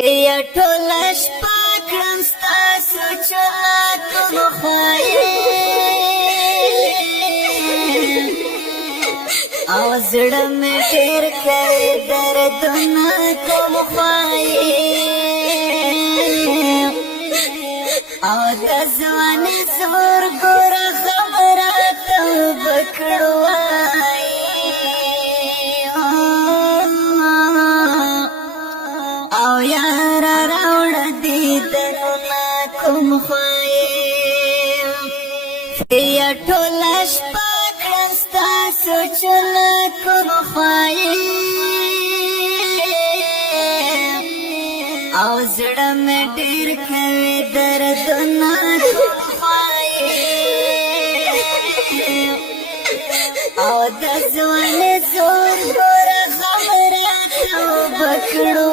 یا ټوله شپه کړم ستاسو چلاتونو خواهی او زړه مې ډېر کوي دردونه کوم خواهی او د ځوانۍ زور ګوره خبره ته وکړو او یار راوړ دې درونه کوم خواهی یا ټوله شپه کړم ستاسو چله کوم خواهی او زړه مې ډېر کوي دردونه کوم خواهی او د ځوانۍ زور ګوره خبره ته وکړو